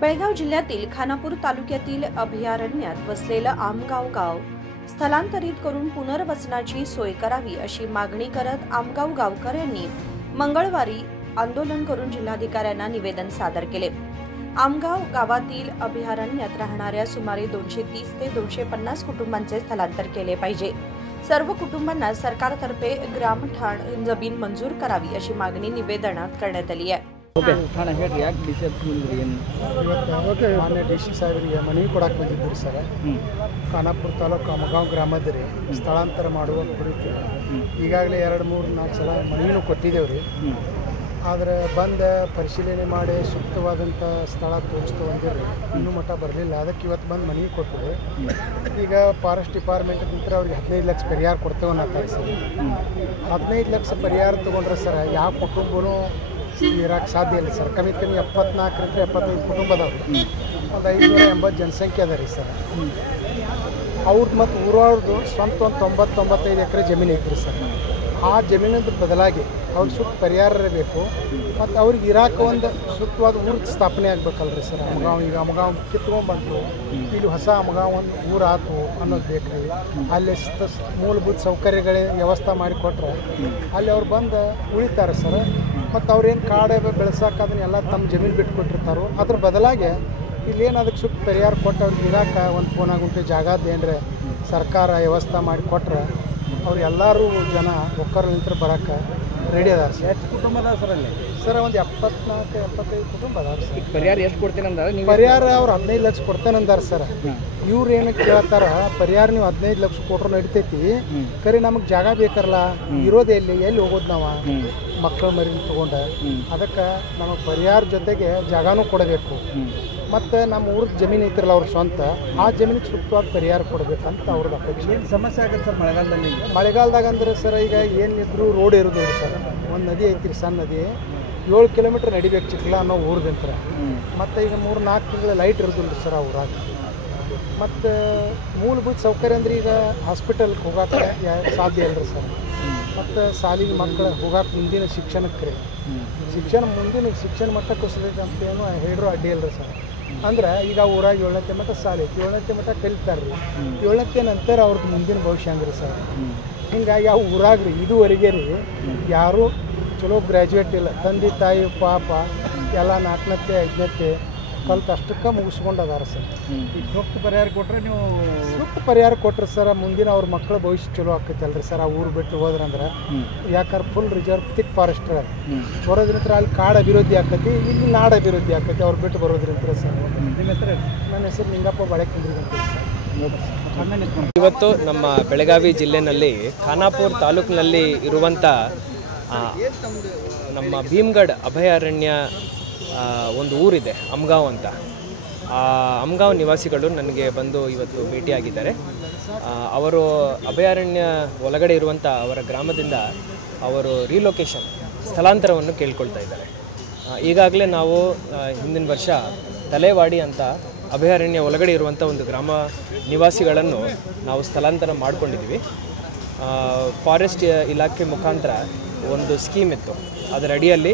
बेळगाव जिल्ह्यातील खानापूर तालुक्यातील अभयारण्यात वसलेलं आमगाव गाव स्थलांतरित करून पुनर्वसनाची सोय करावी अशी मागणी करत आमगाव गावकऱ्यांनी मंगळवारी आंदोलन करून जिल्हाधिकाऱ्यांना निवेदन सादर केले। आमगाव गावातील अभयारण्यात राहणाऱ्या सुमारे 230 ते 250 कुटुंबांचे स्थलांतर केले पाहिजे। सर्व कुटुंबांना सरकारतर्फे ग्रामठाण जमीन मंजूर करावी अशी मागणी निवेदनात करण्यात आली आहे। ಮಾನ್ಯ ಡಿ.ಸಿ ಸಾಹೇಬರಿಗೆ ಮನವಿ ಕೊಡಕ್ಕೆ ಬಂದಿದ್ದೀರಿ ಸರ್। ಖಾನಾಪುರ ತಾಲೂಕು ಅಮಗಾಂವ್ ಗ್ರಾಮದಲ್ಲಿ ಸ್ಥಳಾಂತರ ಮಾಡುವ ಕುರಿತು ಈಗಾಗಲೇ 2-3-4 ಸಲ ಮನವಿನೂ ಕೊಟ್ಟಿದ್ದೇವೆ ರೀ। ಆದರೆ ಬಂದು ಪರಿಶೀಲನೆ ಮಾಡಿ ಸೂಕ್ತವಾದಂಥ ಸ್ಥಳ ತೋರಿಸ್ತು ಅಂದಿರಿ, ಇನ್ನೂ ಮಟ್ಟ ಬರಲಿಲ್ಲ। ಅದಕ್ಕೆ ಇವತ್ತು ಬಂದು ಮನವಿ ಕೊಟ್ಟಿವಿ। ಈಗ ಫಾರೆಸ್ಟ್ ಡಿಪಾರ್ಟ್ಮೆಂಟ್ನಿಂದ ಅವ್ರಿಗೆ 15 ಲಕ್ಷ ಪರಿಹಾರ ಕೊಡ್ತೇವೆ ಅನ್ನತ್ತಾರೆ ಸರ್। 15 ಲಕ್ಷ ಪರಿಹಾರ ತೊಗೊಂಡ್ರೆ ಸರ್ ಯಾವ ಕುಟುಂಬನೂ ಇರೋಕ್ಕೆ ಸಾಧ್ಯ ಇಲ್ಲ ಸರ್। ಕಮ್ಮಿ 74 75 ಕುಟುಂಬ ಅದಾವೆ, ಒಂದು 580 ಜನಸಂಖ್ಯೆ ಅದ ರೀ ಸರ್। ಅವ್ರದ್ದು ಮತ್ತು ಊರವ್ರದ್ದು ಸ್ವಂತ ಒಂದು 90-95 ಎಕರೆ ಜಮೀನು ಐತ್ರಿ ಸರ್। ಆ ಜಮೀನಿನ ಬದಲಾಗಿ ಅವ್ರಿಗೆ ಸೂಕ್ತ ಪರಿಹಾರ ಬೇಕು, ಮತ್ತು ಅವ್ರಿಗೆ ಇರಾಕ ಒಂದು ಸೂಕ್ತವಾದ ಊರು ಸ್ಥಾಪನೆ ಆಗ್ಬೇಕಲ್ರಿ ಸರ್। ಅಮಗಾಂವ್ ಈಗ ಅಮಗಾಂವ್ ಕಿತ್ಕೊಂಡ್ಬಂತು, ಇಲ್ಲಿ ಹೊಸ ಅಮಗಾಂವ್ ಒಂದು ಊರು ಆತು ಅನ್ನೋದು ಬೇಕು ರೀ। ಅಲ್ಲಿ ಮೂಲಭೂತ ಸೌಕರ್ಯಗಳ ವ್ಯವಸ್ಥೆ ಮಾಡಿಕೊಟ್ರೆ ಅಲ್ಲಿ ಅವ್ರು ಬಂದು ಉಳಿತಾರೆ ಸರ್। ಮತ್ತು ಅವ್ರೇನು ಕಾಡು ಬೆಳೆಸೋಕೆ ಅದನ್ನೆಲ್ಲ ತಮ್ಮ ಜಮೀನು ಬಿಟ್ಟು ಕೊಟ್ಟಿರ್ತಾರೋ ಅದ್ರ ಬದಲಾಗಿ ಇಲ್ಲೇನು ಅದಕ್ಕೆ ಸೂಕ್ತ ಪರಿಹಾರ ಕೊಟ್ಟು ಅವ್ರಿಗೆ ಇರಾಕ ಒಂದು ಪೋನಾಗುಂಟೆ ಜಾಗದ ಏನರ ಸರ್ಕಾರ ವ್ಯವಸ್ಥೆ ಮಾಡಿಕೊಟ್ರೆ ಅವ್ರು ಎಲ್ಲರೂ ಜನ ಒಕ್ಕರ್ಲಿಂತ ಬರೋಕ್ಕೆ ರೆಡಿ ಅದಾರ ಸರ್। ಎಷ್ಟು ಕುಟುಂಬ ಅದಾವ ಸರ್ ಅಲ್ಲಿ? ಸರ್ ಒಂದು 74-75 ಕುಟುಂಬ ಅದಾರ ಸರ್। ಪರಿಹಾರ ಎಷ್ಟು ಕೊಡ್ತೇನೆ ಅಂದ್ರೆ ನೀವು? ಪರಿಹಾರ ಅವ್ರು 15 ಲಕ್ಷ ಕೊಡ್ತೇನೆ ಅಂದಾರ ಸರ್। ಇವ್ರು ಏನು ಕೇಳ್ತಾರ, ಪರಿಹಾರ ನೀವು 15 ಲಕ್ಷ ಕೊಟ್ಟರು ನಡಿತೈತಿ, ಕರೆ ನಮಗೆ ಜಾಗ ಬೇಕಲ್ಲ, ಇರೋದೇ ಎಲ್ಲಿ ಹೋಗೋದು ನಾವು ಮಕ್ಕಳು ಮರಿ ತೊಗೊಂಡು, ಅದಕ್ಕೆ ನಮಗೆ ಪರಿಹಾರ ಜೊತೆಗೆ ಜಾಗನೂ ಕೊಡಬೇಕು, ಮತ್ತು ನಮ್ಮ ಊರದ ಜಮೀನು ಐತಿರಲ್ಲ ಅವ್ರ ಸ್ವಂತ, ಆ ಜಮೀನಿಗೆ ಸೂಕ್ತವಾದ ಪರಿಹಾರ ಕೊಡಬೇಕಂತ ಅವ್ರದ್ದು ಅಪೇಕ್ಷೆ। ಏನು ಸಮಸ್ಯೆ ಆಗುತ್ತೆ ಸರ್ ಮಳೆಗಾಲದಲ್ಲಿ? ಮಳೆಗಾಲದಾಗ ಅಂದ್ರೆ ಸರ್ ಈಗ ಏನಿದ್ರು ರೋಡ್ ಇರೋದು ಸರ್, ಒಂದು ನದಿ ಐತಿ ಸಣ್ಣ ನದಿ, 7 ಕಿಲೋಮೀಟ್ರ್ ನಡಿಬೇಕು ಚಿಕ್ಕಲ ಅನ್ನೋ ಊರ್ದಂತ್ರ, ಮತ್ತು ಈಗ 3-4 ತಿಂಗಳ ಲೈಟ್ ಇರೋದಿಲ್ಲ ಸರ್ ಆ ಊರಾಗ। ಮತ್ತು ಮೂಲಭೂತ ಸೌಕರ್ಯ ಅಂದ್ರೆ ಈಗ ಹಾಸ್ಪಿಟಲ್ಗೆ ಹೋಗೋಕೆ ಸಾಧ್ಯ ಇಲ್ಲರಿ ಸರ್, ಮತ್ತು ಶಾಲೆಗೆ ಮಕ್ಕಳು ಹೋಗೋಕೆ ಮುಂದಿನ ಶಿಕ್ಷಣಕ್ಕೆ ಮುಂದಿನ ಶಿಕ್ಷಣ ಮಟ್ಟ ಕುಸಿದೈತೆ ಅಂತ ಏನು ಹೇಳಿದ್ರು ಅಡ್ಡಿ ಇಲ್ಲರಿ ಸರ್। ಅಂದ್ರೆ ಈಗ ಊರಾಗ 7ನೇ ಮಟ್ಟ ಶಾಲೆ ಐತಿ, 7ನೇ ಮಟ್ಟ ಕಲಿತಾರೆ ರೀ, 7ನೇ ನಂತರ ಅವ್ರದ್ದು ಮುಂದಿನ ಭವಿಷ್ಯ ಹಂಗ್ರಿ ಸರ್। ಹಿಂಗಾಗಿ ಆ ಊರಾಗ ರೀ ಇದುವರೆಗೆ ರೀ ಯಾರೂ ಚಲೋ ಗ್ರ್ಯಾಜುಯೇಟ್ ಇಲ್ಲ, ತಂದೆ ತಾಯಿ ಪಾಪ ಎಲ್ಲ 4ನೇ 5ನೇ ಕಲ್ತು ಅಷ್ಟಕ್ಕೆ ಮುಗಿಸ್ಕೊಂಡು ಅದಾರ ಸರ್। ಈಗ ಸೂಕ್ತ ಪರಿಹಾರ ಕೊಟ್ಟರೆ ನೀವು? ಸೂಕ್ತ ಪರಿಹಾರ ಕೊಟ್ಟರೆ ಸರ್ ಮುಂದಿನ ಅವ್ರ ಮಕ್ಕಳ ಭವಿಷ್ಯ ಚಲೋ ಆಕೈತಲ್ರಿ ಸರ್। ಆ ಊರು ಬಿಟ್ಟು ಹೋದ್ರಂದ್ರೆ ಯಾಕಂದ್ರೆ ಫುಲ್ ರಿಸರ್ವ್ ತಿಕ್ ಫಾರೆಸ್ಟ್ ಬರೋದ್ರಿಂದ ಅಲ್ಲಿ ಕಾಡು ಅಭಿವೃದ್ಧಿ ಆಕೈತಿ, ಇಲ್ಲಿ ನಾಡು ಅಭಿವೃದ್ಧಿ ಆಕೈತಿ ಅವ್ರು ಬಿಟ್ಟು ಬರೋದ್ರಿಂದ ಸರ್। ನಿಮ್ಮ ಹೆಸರು? ನನ್ನ ಹೆಸರು ನಿಂಗಪ್ಪ ಬಾಳೆಕಂದ್ರಿ ಅಂತ ಸರ್। ಇವತ್ತು ನಮ್ಮ ಬೆಳಗಾವಿ ಜಿಲ್ಲೆಯಲ್ಲಿ ಖಾನಾಪುರ ತಾಲೂಕಿನಲ್ಲಿ ಇರುವಂಥ ನಮ್ಮ ಭೀಮ್ಗಢ ಅಭಯಾರಣ್ಯ ಒಂದು ಊರಿದೆ ಅಮಗಾಂವ್ ಅಂತ, ಆ ಅಮಗಾಂವ್ ನಿವಾಸಿಗಳು ನನಗೆ ಬಂದು ಇವತ್ತು ಭೇಟಿಯಾಗಿದ್ದಾರೆ। ಅವರು ಅಭಯಾರಣ್ಯ ಒಳಗಡೆ ಇರುವಂಥ ಅವರ ಗ್ರಾಮದಿಂದ ಅವರು ರಿಲೊಕೇಶನ್ ಸ್ಥಳಾಂತರವನ್ನು ಕೇಳ್ಕೊಳ್ತಾ ಇದ್ದಾರೆ। ಈಗಾಗಲೇ ನಾವು ಹಿಂದಿನ ವರ್ಷ ತಲೆವಾಡಿ ಅಂತ ಅಭಯಾರಣ್ಯ ಒಳಗಡೆ ಇರುವಂಥ ಒಂದು ಗ್ರಾಮ ನಿವಾಸಿಗಳನ್ನು ನಾವು ಸ್ಥಳಾಂತರ ಮಾಡ್ಕೊಂಡಿದ್ದೀವಿ। ಫಾರೆಸ್ಟ್ ಇಲಾಖೆ ಮುಖಾಂತರ ಒಂದು ಸ್ಕೀಮ್ ಇತ್ತು, ಅದರ ಅಡಿಯಲ್ಲಿ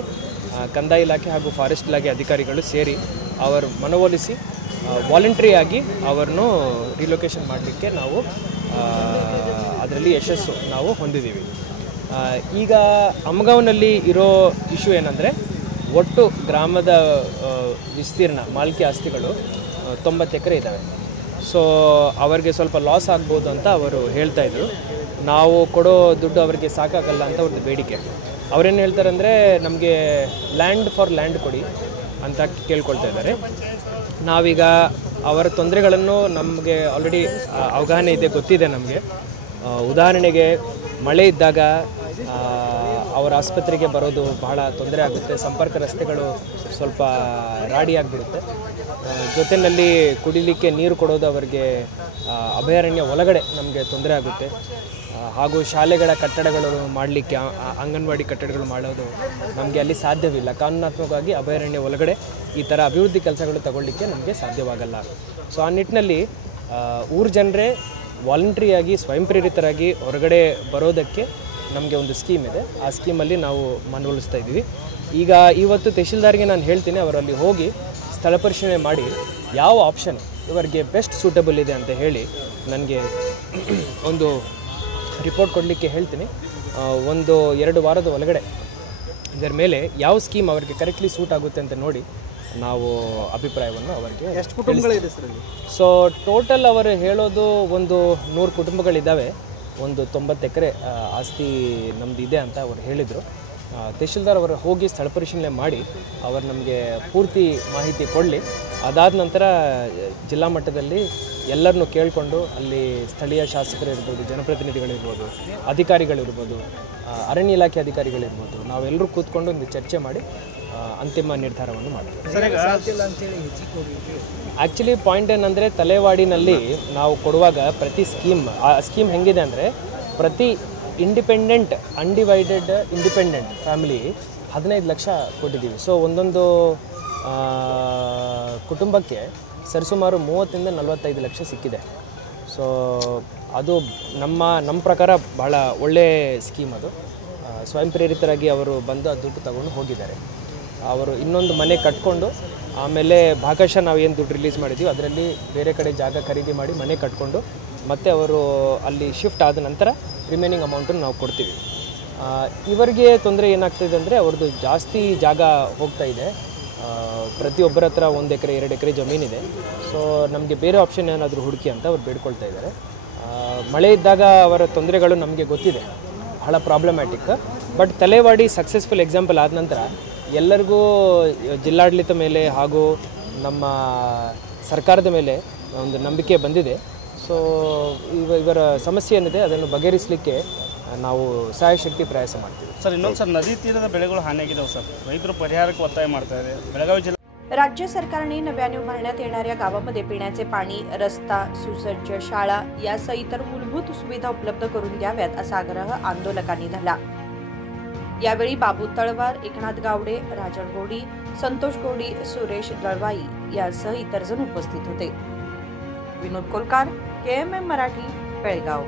ಕಂದಾಯ ಇಲಾಖೆ ಹಾಗೂ ಫಾರೆಸ್ಟ್ ಇಲಾಖೆ ಅಧಿಕಾರಿಗಳು ಸೇರಿ ಅವರು ಮನವೊಲಿಸಿ ವಾಲಂಟ್ರಿಯಾಗಿ ಅವರನ್ನು ರಿಲೊಕೇಶನ್ ಮಾಡಲಿಕ್ಕೆ ನಾವು ಅದರಲ್ಲಿ ಯಶಸ್ಸು ನಾವು ಹೊಂದಿದ್ದೀವಿ। ಈಗ ಅಮಗಾಂವ್ನಲ್ಲಿ ಇರೋ ಇಶ್ಯೂ ಏನಂದರೆ, ಒಟ್ಟು ಗ್ರಾಮದ ವಿಸ್ತೀರ್ಣ ಮಾಲ್ಕಿ ಆಸ್ತಿಗಳು 90 ಎಕರೆ ಇದ್ದಾವೆ। ಸೊ ಅವರಿಗೆ ಸ್ವಲ್ಪ ಲಾಸ್ ಆಗ್ಬೋದು ಅಂತ ಅವರು ಹೇಳ್ತಾಯಿದ್ರು, ನಾವು ಕೊಡೋ ದುಡ್ಡು ಅವರಿಗೆ ಸಾಕಾಗಲ್ಲ ಅಂತ ಅವ್ರದ್ದು ಬೇಡಿಕೆ। ಅವರೇನು ಹೇಳ್ತಾರೆ ಅಂದರೆ, ನಮಗೆ ಲ್ಯಾಂಡ್ ಫಾರ್ ಲ್ಯಾಂಡ್ ಕೊಡಿ ಅಂತ ಕೇಳ್ಕೊಳ್ತಾ ಇದ್ದಾರೆ। ನಾವೀಗ ಅವರ ತೊಂದರೆಗಳನ್ನು ನಮಗೆ ಆಲ್ರೆಡಿ ಅವಗಾಹನೆ ಇದೆ, ಗೊತ್ತಿದೆ ನಮಗೆ। ಉದಾಹರಣೆಗೆ ಮಳೆ ಇದ್ದಾಗ ಅವರ ಆಸ್ಪತ್ರೆಗೆ ಬರೋದು ಬಹಳ ತೊಂದರೆ ಆಗುತ್ತೆ, ಸಂಪರ್ಕ ರಸ್ತೆಗಳು ಸ್ವಲ್ಪ ರಾಡಿ ಆಗಿಬಿಡುತ್ತೆ, ಜೊತೆಯಲ್ಲಿ ಕುಡಿಲಿಕ್ಕೆ ನೀರು ಕೊಡೋದು ಅವರಿಗೆ ಅಭಯಾರಣ್ಯ ಒಳಗಡೆ ನಮಗೆ ತೊಂದರೆ ಆಗುತ್ತೆ, ಹಾಗೂ ಶಾಲೆಗಳ ಕಟ್ಟಡಗಳು ಮಾಡಲಿಕ್ಕೆ ಅಂಗನವಾಡಿ ಕಟ್ಟಡಗಳು ಮಾಡೋದು ನಮಗೆ ಅಲ್ಲಿ ಸಾಧ್ಯವಿಲ್ಲ, ಕಾನೂನಾತ್ಮಕವಾಗಿ ಅಭಯಾರಣ್ಯ ಒಳಗಡೆ ಈ ಥರ ಅಭಿವೃದ್ಧಿ ಕೆಲಸಗಳು ತಗೊಳ್ಳಿಕ್ಕೆ ನಮಗೆ ಸಾಧ್ಯವಾಗಲ್ಲ। ಸೊ ಆ ನಿಟ್ಟಿನಲ್ಲಿ ಊರ ಜನರೇ ವಾಲಂಟ್ರಿಯಾಗಿ ಸ್ವಯಂ ಪ್ರೇರಿತರಾಗಿ ಹೊರಗಡೆ ಬರೋದಕ್ಕೆ ನಮಗೆ ಒಂದು ಸ್ಕೀಮ್ ಇದೆ, ಆ ಸ್ಕೀಮಲ್ಲಿ ನಾವು ಮನವೊಲಿಸ್ತಾ ಇದ್ದೀವಿ। ಈಗ ಇವತ್ತು ತಹಶೀಲ್ದಾರ್ಗೆ ನಾನು ಹೇಳ್ತೀನಿ, ಅವರಲ್ಲಿ ಹೋಗಿ ಸ್ಥಳ ಪರಿಶೀಲನೆ ಮಾಡಿ ಯಾವ ಆಪ್ಷನ್ ಇವರಿಗೆ ಬೆಸ್ಟ್ ಸೂಟಬಲ್ ಇದೆ ಅಂತ ಹೇಳಿ ನನಗೆ ಒಂದು ರಿಪೋರ್ಟ್ ಕೊಡಲಿಕ್ಕೆ ಹೇಳ್ತೀನಿ. 1-2 ವಾರದ ಒಳಗಡೆ ಇದರ ಮೇಲೆ ಯಾವ ಸ್ಕೀಮ್ ಅವರಿಗೆ ಕರೆಕ್ಟ್ಲಿ ಸೂಟ್ ಆಗುತ್ತೆ ಅಂತ ನೋಡಿ ನಾವು ಅಭಿಪ್ರಾಯವನ್ನು ಅವರಿಗೆ ಎಷ್ಟು ಕುಟುಂಬಗಳಿದೆ ಸರ್ ಅಲ್ಲಿ? ಸೊ ಟೋಟಲ್ ಅವರು ಹೇಳೋದು ಒಂದು 100 ಕುಟುಂಬಗಳಿದ್ದಾವೆ, ಒಂದು 90 ಎಕರೆ ಆಸ್ತಿ ನಮ್ಮದು ಇದೆ ಅಂತ ಅವರು ಹೇಳಿದರು. ತಹಶೀಲ್ದಾರ್ ಅವರು ಹೋಗಿ ಸ್ಥಳ ಪರಿಶೀಲನೆ ಮಾಡಿ ಅವರು ನಮಗೆ ಪೂರ್ತಿ ಮಾಹಿತಿ ಕೊಡಲಿ. ಅದಾದ ನಂತರ ಜಿಲ್ಲಾ ಮಟ್ಟದಲ್ಲಿ ಎಲ್ಲರನ್ನೂ ಕೇಳಿಕೊಂಡು ಅಲ್ಲಿ ಸ್ಥಳೀಯ ಶಾಸಕರಿರ್ಬೋದು, ಜನಪ್ರತಿನಿಧಿಗಳಿರ್ಬೋದು, ಅಧಿಕಾರಿಗಳಿರ್ಬೋದು, ಅರಣ್ಯ ಇಲಾಖೆ ಅಧಿಕಾರಿಗಳಿರ್ಬೋದು, ನಾವೆಲ್ಲರೂ ಕೂತ್ಕೊಂಡು ಒಂದು ಚರ್ಚೆ ಮಾಡಿ ಅಂತಿಮ ನಿರ್ಧಾರವನ್ನು ಮಾಡ್ತೀವಿ. ಆ್ಯಕ್ಚುಲಿ ಪಾಯಿಂಟ್ ಏನಂದರೆ ತಲೆವಾಡಿನಲ್ಲಿ ನಾವು ಕೊಡುವಾಗ ಪ್ರತಿ ಆ ಸ್ಕೀಮ್ ಹೆಂಗಿದೆ ಅಂದರೆ ಪ್ರತಿ ಅನ್ಡಿವೈಡೆಡ್ ಇಂಡಿಪೆಂಡೆಂಟ್ ಫ್ಯಾಮಿಲಿ 15 ಲಕ್ಷ ಕೊಟ್ಟಿದ್ದೀವಿ. ಸೊ ಒಂದೊಂದು ಕುಟುಂಬಕ್ಕೆ ಸರಿಸುಮಾರು 30-45 ಲಕ್ಷ ಸಿಕ್ಕಿದೆ. ಸೊ ಅದು ನಮ್ಮ ಪ್ರಕಾರ ಭಾಳ ಒಳ್ಳೆಯ ಸ್ಕೀಮ್ ಅದು. ಸ್ವಯಂ ಪ್ರೇರಿತರಾಗಿ ಅವರು ಬಂದು ಆ ದುಡ್ಡು ತಗೊಂಡು ಹೋಗಿದ್ದಾರೆ. ಅವರು ಇನ್ನೊಂದು ಮನೆ ಕಟ್ಕೊಂಡು ಆಮೇಲೆ ಭಾಗಶಃ ನಾವು ಏನು ದುಡ್ಡು ರಿಲೀಸ್ ಮಾಡಿದ್ದೀವಿ ಅದರಲ್ಲಿ ಬೇರೆ ಕಡೆ ಜಾಗ ಖರೀದಿ ಮಾಡಿ ಮನೆ ಕಟ್ಕೊಂಡು ಮತ್ತೆ ಅವರು ಅಲ್ಲಿ ಶಿಫ್ಟ್ ಆದ ನಂತರ ರಿಮೈನಿಂಗ್ ಅಮೌಂಟನ್ನು ನಾವು ಕೊಡ್ತೀವಿ. ಇವರಿಗೆ ತೊಂದರೆ ಏನಾಗ್ತಾಯಿದೆ ಅಂದರೆ ಅವ್ರದ್ದು ಜಾಸ್ತಿ ಜಾಗ ಹೋಗ್ತಾ ಇದೆ. ಪ್ರತಿಯೊಬ್ಬರ ಹತ್ರ 1 ಎಕರೆ 2 ಎಕರೆ ಜಮೀನಿದೆ. ಸೊ ನಮಗೆ ಬೇರೆ ಆಪ್ಷನ್ ಏನಾದರೂ ಹುಡುಕಿ ಅಂತ ಅವ್ರು ಬೇಡ್ಕೊಳ್ತಾ ಇದ್ದಾರೆ. ಮಳೆ ಇದ್ದಾಗ ಅವರ ತೊಂದರೆಗಳು ನಮಗೆ ಗೊತ್ತಿದೆ, ಬಹಳ ಪ್ರಾಬ್ಲಮ್ಯಾಟಿಕ್. ಬಟ್ ತಲೆವಾಡಿ ಸಕ್ಸಸ್ಫುಲ್ ಎಕ್ಸಾಂಪಲ್ ಆದ ನಂತರ ಎಲ್ಲರಿಗೂ ಜಿಲ್ಲಾಡಳಿತ ಮೇಲೆ ಹಾಗೂ ನಮ್ಮ ಸರ್ಕಾರದ ಮೇಲೆ ಒಂದು ನಂಬಿಕೆ ಬಂದಿದೆ. ಸೊ ಇವರ ಸಮಸ್ಯೆ ಏನಿದೆ ಅದನ್ನು ಬಗೆಹರಿಸಲಿಕ್ಕೆ ನಾವು ಸಾಯಶಕ್ತಿ ಪ್ರಯಾಸ ಮಾಡ್ತೀವಿ. ಸರ್ ಇನ್ನೊಂದು ಸರ್, नदी तीरात ಬೆಳೆಗಳು हानीआगिदाವೆ सर, ರೈತರು ಪರಿಹಾರಕ್ಕೆ ಒತ್ತಾಯ ಮಾಡ್ತಾ ಇದ್ದಾರೆ. ಬೆಳಗಾವಿ जिल्हा राज्य सरकारने नव्याने उभारण्यात येणाऱ्या गावामध्ये पिण्याचे पाणी, रस्ता, सुसज्ज शाळा यासह इतर मूलभूत सुविधा उपलब्ध करून द्याव्यात असा आग्रह आंदोलकांनी धरला. यावेळी बाबू तळवार, एकनाथ गावडे, राजन गोडी, संतोष गोडी, सुरेश दळवाई यासह इतर जण उपस्थित होते. विनोद कोलकार, KMM मराठी, बेळगाव.